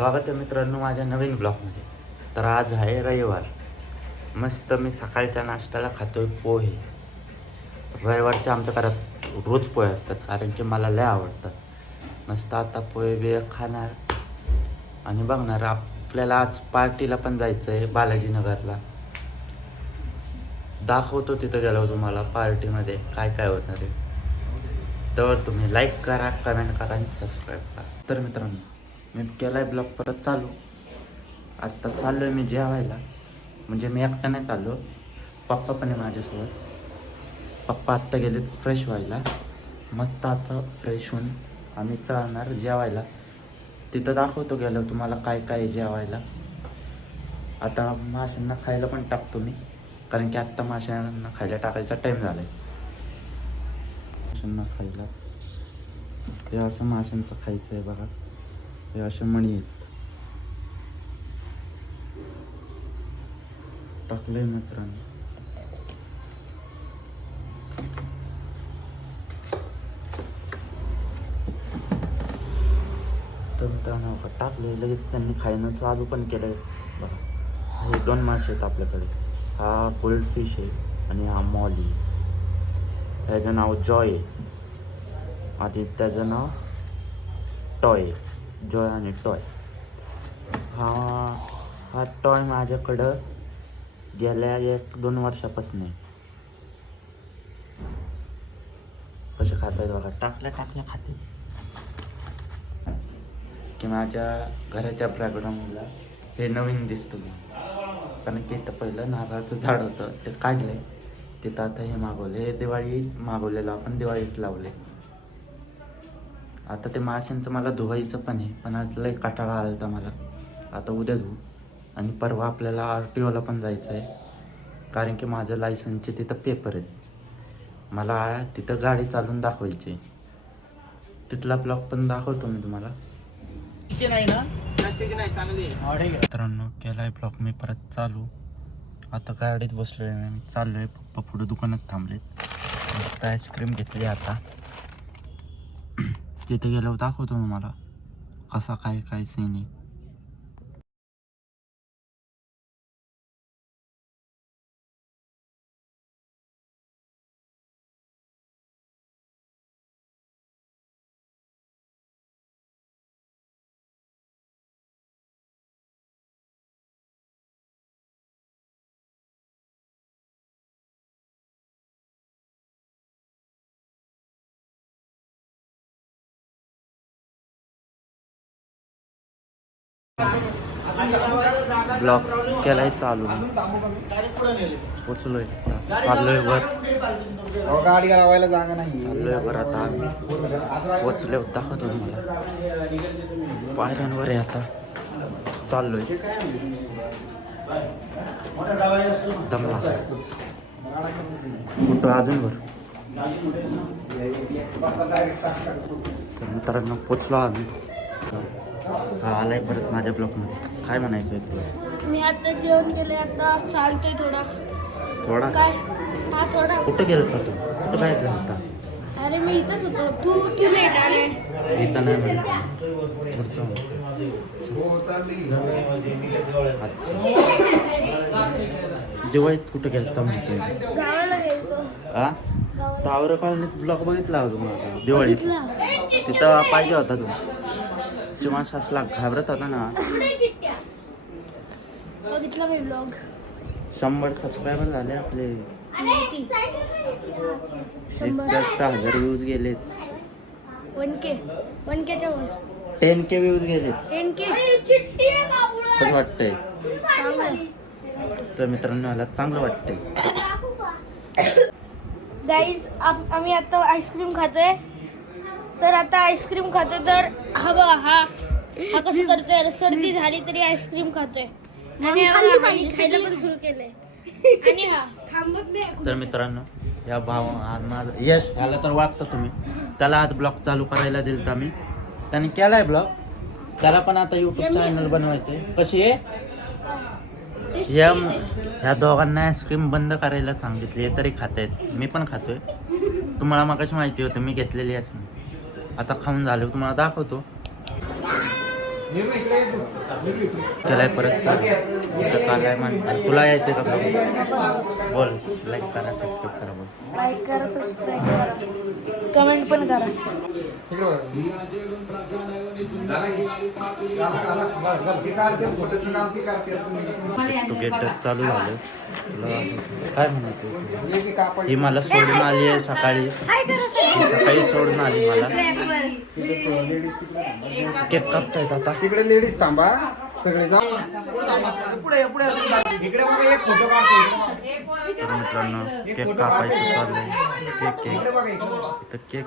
स्वागत आहे मित्रांनो माझ्या नवीन ब्लॉगमध्ये. तर आज आहे रविवार. मस्त मी सकाळच्या नाश्त्याला खातोय पोहे. रविवारच्या आमच्या घरात रोज पोहे असतात कारण की मला लय आवडतात. मस्त आता पोहे बिहे खाणार. आणि बघणार आपल्याला आज पार्टीला पण जायचं आहे बालाजीनगरला. दाखवतो तिथं गेलो तुम्हाला पार्टीमध्ये काय काय होणार आहे तर तुम्ही लाईक करा कमेंट करा आणि सबस्क्राईब करा. तर मित्रांनो मी केलाय ब्लॉग परत चालू. आत्ता चाललो आहे मी जेवायला. म्हणजे मी एकटा नाही चाललो. पप्पा पण आहे माझ्यासोबत. पप्पा आत्ता गेलेत फ्रेश व्हायला. मस्त आता फ्रेश होऊन आम्ही चालणार जेवायला. तिथं दाखवतो गेलो तुम्हाला काय काय जेवायला. आता माशांना खायला पण टाकतो मी. कारण की आत्ता माशांना खायला टाकायचा टाईम झाला आहे माशांना खायला. ते असं माशांचं खायचं आहे बघा. हे असे मणी आहेत. टाकलंय मित्रांनो. तर मित्रांनो बघा, टाकले लगेच त्यांनी खायनं चालू पण केलंय. बघा हे दोन मासे आहेत आपल्याकडे. हा गोल्ड फिश आहे आणि हा मॉली ह्याचं नाव जॉय आहे. आणि त्याचं नाव टॉय जॉय आणि टॉय. हा हा टॉय माझ्याकडं गेल्या एक दोन वर्षापासून कसे खात आहेत बघा. टाकल्या टाकल्या खाते. की माझ्या घराच्या बॅकग्राऊंडला हे नवीन दिसतो मी. कारण की इथं पहिलं नारळाचं झाड होतं ते काढलंय. तिथं आता हे मागवले हे दिवाळी मागवलेलं आपण दिवाळीत लावले आता ते माशांचं मला धुवायचं पण आहे पण आज लय काटाळा आला होता मला. आता उद्या धुवू. आणि परवा आपल्याला आर टी ओला पण जायचं आहे. कारण की माझं लायसन्सचे तिथं पेपर आहेत. मला तिथं गाडी चालून दाखवायची आहे. तिथला ब्लॉग पण दाखवतो मी तुम्हाला. नाही ना? प्लास्टिकचे नाही चांगली. मित्रांनो केलाय ब्लॉग मी परत चालू. आता गाडीत बसलोय मी मी चाललोय. पप्पा पुढे दुकानात थांबलेत. मस्त आईस्क्रीम घेतली आता. तिथे गेल्यावर दाखवतो मी मला. कसा काय काय सीन आहे. ब्लॉग केलाय चालू. पोचलोय. चाललोय वर. गाडी लावायला जागा नाही चाललोय वर आता आम्ही. पोचले दाखवतो तुम्हाला. पायऱ्यांवर आहे आता. चाललोय. दमला. कुठं अजून वर? तर मित्रांनो पोचलो आम्ही. हा आलाय परत माझ्या ब्लॉकमध्ये काय म्हणायचं आहे तुला? मी आता जेवण केले आता चालतोय थोडा. थोडा? काय? हा थोडा. कुठं गेला होता तू? कुठं काय गेला होता? अरे मी इथंच होतो. तू तू लेट आले इथं नाही म्हणत पुढचं म्हणतो. दिवाळीत कुठं गेलं होता म्हणतोय? गावाला गेलतो. आ? गावाला. तावर कॉलनीत ब्लॉक बघितला होता तुम्हाला दिवाळीत. बघितला. तिथं पाहिजे होता तू. शिवान शासला घाबरत होता ना. बघितला मी ब्लॉग शंभर सबस्क्रायबर झाले आपले. एकसष्ट हजार व्ह्यूज गेलेत. One K. वन केच्या वर. टेन के व्ह्यूज गेलेत. Ten K. कसं वाटतंय. तर मित्रांनो मला चांगलं वाटतंय. गाईज आम्ही आता आईस्क्रीम खातोय. तर आता आईस्क्रीम खातोय तर हा बघा हा हा कसं करतोय सर्दी झाली तरी आईस्क्रीम खातोय. आणि हा बघा, खायला पण सुरू केलंय. आणि हा. थांबत नाही तर मित्रांनो या भाव आज माझा यश ह्याला तर वाटतं तुम्ही. त्याला आज ब्लॉग चालू करायला दिलं तर मी. त्याने केलाय ब्लॉग. त्याला पण आता युट्यूब चॅनल बनवायचे कशी आहे? या ह्या दोघांना आईस्क्रीम बंद करायला सांगितली आहे तरी खात आहेत मी पण खातोय. तुम्हाला मगाशी माहिती होतं मी घेतलेली आहे आता खाऊन झालं तुम्हाला दाखवतो. त्याला परत इथं चाललाय म्हण आणि तुला यायचं का बघ? बोल लाईक करा सबस्क्राईब करा बोल. लाईक करा सबस्क्राईब करा. कमेंट पण करा. टुगेदर चालू झालं. तुला काय म्हणायचं ही मला सोडून आली आहे सकाळी. सकाळी सोडून आली मला. केक कापतायत आता. तिकडे लेडीज थांबा. सगळे जा पुढे पुढे इकडे बघा एक फोटो काढतो. तर मित्रांनो केक कापायचं चाललंय. Cake cake. इथं केक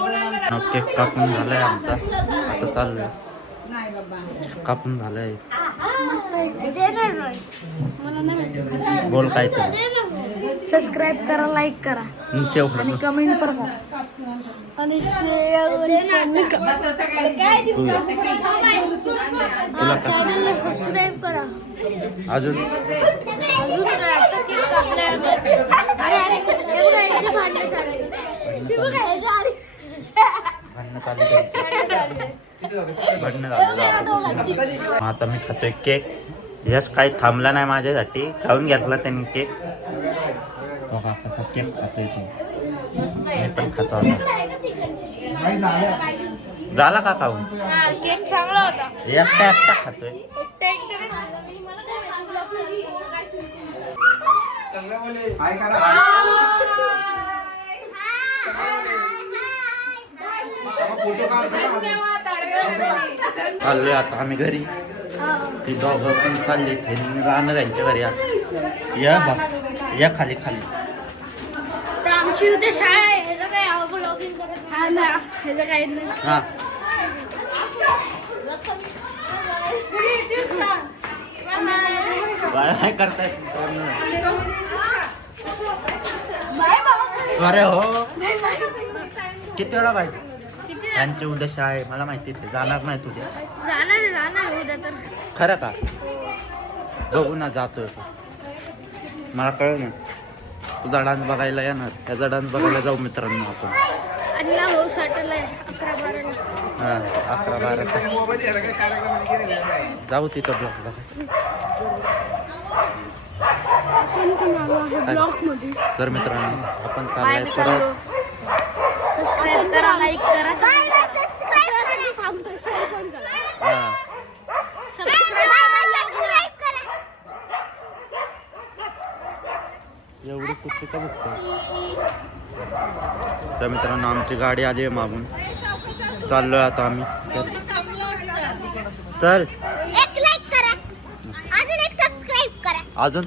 केक कापून झालाय आमचा. आता चाललोय कापून झालाय. बोल काय तर सबस्क्राईब करा लाईक करा. सेव आणि कमेंट पण करा. आणि चॅनलला सबस्क्राईब करा. अजून? अजून काय आता केक कापलाय आम्ही. अरे, अरे, हे बघा, यांची भांडणं चालू भांडणं आहे. झालं. आता मी खातोय केक. याच काही थांबला नाही माझ्यासाठी. खाऊन घेतला त्यांनी केक. तो का कसा केक खातोय तो. मी पण खातो आता. झाला का खाऊन? केक चांगला होता एकटा एकटा खातोय. काय आहे. करा, हाय. बाबा, फोटो काढतो ना. चाललोय आता आम्ही घरी. ती दोघं पण चालले ते राहणं त्यांच्या घरी आता. या बा. या खाली खाली. तर आमची उद्या शाळा आहे. ह्याचं काय ब्लॉगिंग करत हा ना. ह्याचं काही नाही. हा. बाय बाय करतायत मित्रांनो. बाय. बाबा अरे हो. बाय बाय किती वेळा पाहिजे उद्या शाळा आहे मला माहिती आहे ते. जाणार नाही तुझ्या. जाणार आहे, जाणार आहे उद्या तर. खरं का? बघू ना जातोय तो. मला कळलं ना तुझा डान्स बघायला येणार. त्याचा डान्स बघायला जाऊ मित्रांनो आपण. आणि हो साठल अकरा बारा हा अकरा बारा. जाऊ तिथं ब्लॉग बघा पण पण आलो आहे ब्लॉगमध्ये. तर मित्रांनो आपण चाललाय परत. सबस्क्राईब करा लाईक करा. सांगतो शेअर पण करा. हा. एवढी कुठे का बघतो तर मित्रांनो आमची गाडी आली आहे मागून. चाललोय आता आम्ही. तर- तर एक लाईक करा. अजून एक सबस्क्राईब करा. अजून?